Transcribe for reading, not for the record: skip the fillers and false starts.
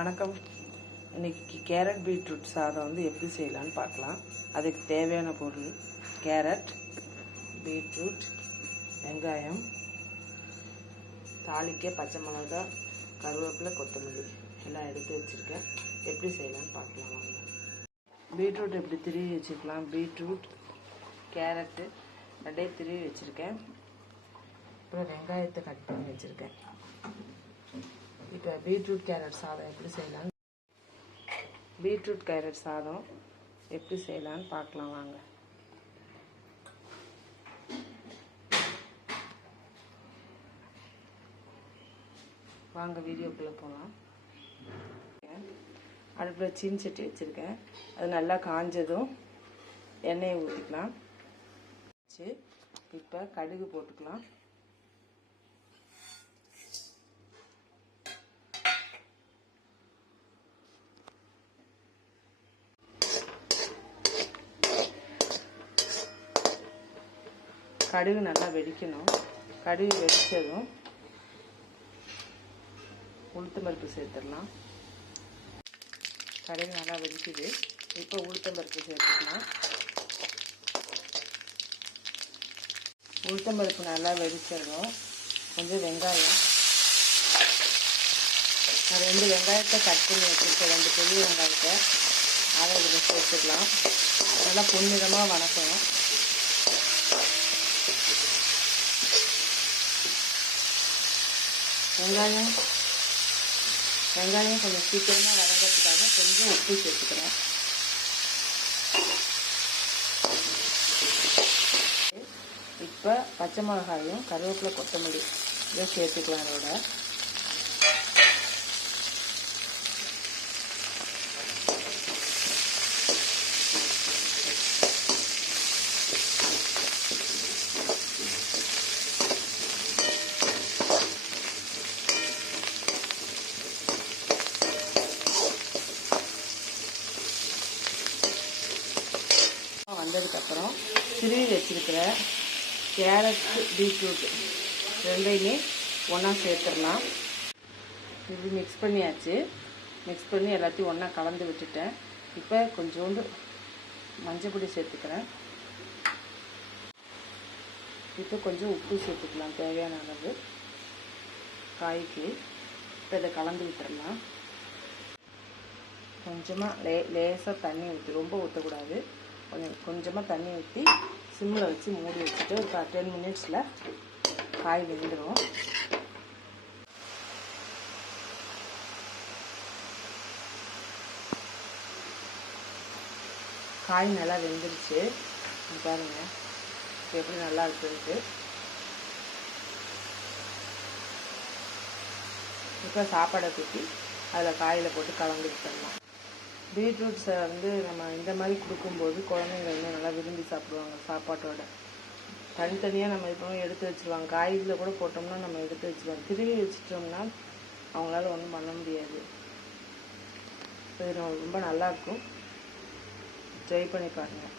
வணக்கம். இன்றைக்கி carrot beetroot சாதம் வந்து எப்படி செய்யலான்னு பார்க்கலாம். அதுக்கு தேவையான பொருள் கேரட், பீட்ரூட், வெங்காயம், தாளிக்க பச்சை மிளகாய், கருவேப்பிலை, கொத்தமல்லி எல்லாம் எடுத்து வச்சுருக்கேன். எப்படி செய்யலான்னு பார்க்கலாம் வாங்க. பீட்ரூட் எப்படி திருவி வச்சுக்கலாம். பீட்ரூட், கேரட்டு ரெண்டையும் திருவி வச்சுருக்கேன். அப்புறம் வெங்காயத்தை கட் பண்ணி வச்சுருக்கேன். இப்போ பீட்ரூட் கேரட் சாதம் எப்படி செய்யலான்னு பார்க்கலாம் வாங்க. வீடியோக்குள்ளே போகலாம். அடுப்பில் சீனி சட்டி வச்சுருக்கேன். அது நல்லா காஞ்சதும் எண்ணெயை ஊற்றிக்கலாம். இப்போ கடுகு போட்டுக்கலாம். கடுகு நல்லா வெடிக்கணும். கடுகு வெடித்ததும் உளுத்தம் பருப்பு சேர்த்துடலாம். கடுகு நல்லா வெடிக்குது. இப்போ உளுத்தம் பருப்பு சேர்த்துக்கலாம். உளுத்தம் பருப்பு நல்லா வெடித்ததும் கொஞ்சம் வெங்காயம், 2 வெங்காயத்தை கட் பண்ணி வச்சுருக்கேன். 2 பெரிய வெங்காயத்தை அதை இதில் சேர்த்துக்கலாம். நல்லா பொன்னிறமாக வணக்கணும். வெங்காயம் கொஞ்சம் சீக்கிரமாக வதங்கிறதுக்காக கொஞ்சம் உப்பு சேர்த்துக்கிறேன். இப்போ பச்சை மிளகாயும் கருவேப்பிலை, கொத்தமல்லி இதை சேர்த்துக்கலாம். அதோட வந்ததுக்கப்புறம் திருவி வச்சிருக்கிற கேரட், பீட்ரூட் ரெண்டையுமே ஒன்றா சேர்த்துடலாம். இப்படி மிக்ஸ் பண்ணியாச்சு. மிக்ஸ் பண்ணி எல்லாத்தையும் ஒன்றா கலந்து விட்டுட்டேன். இப்போ கொஞ்சோண்டு மஞ்சள் பொடி சேர்த்துக்கிறேன். இப்போ கொஞ்சம் உப்பு சேர்த்துக்கலாம் தேவையான அளவு காய்க்கு. இப்போ இதை கலந்து விட்டுடலாம். கொஞ்சமாக லேசாக தண்ணி ஊற்றி, ரொம்ப ஊற்றக்கூடாது, கொஞ்சமாக தண்ணி ஊற்றி சிம்மில் வச்சு மூடி வச்சுட்டு ஒரு 10 மினிட்ஸில் காய் வெந்துடும். காய் நல்லா வெந்துருச்சு. பாருங்கள் எப்படி நல்லா இருக்குன்ட்டு. இப்போ சாப்பாடை தூக்கி அதில் காயில் போட்டு கலந்து விட்டுடலாம். பீட்ரூட்ஸை வந்து நம்ம இந்த மாதிரி கொடுக்கும்போது குழந்தைங்க வந்து நல்லா விரும்பி சாப்பிடுவாங்க. சாப்பாட்டோட தனித்தனியாக நம்ம இப்போ எடுத்து வச்சுருவாங்க. காய்களில் கூட போட்டோம்னா நம்ம எடுத்து வச்சுருவாங்க. திருவி வச்சுட்டோம்னா அவங்களால ஒன்றும் பண்ண முடியாது. இது ரொம்ப நல்லாயிருக்கும். ட்ரை பண்ணி பாருங்கள்.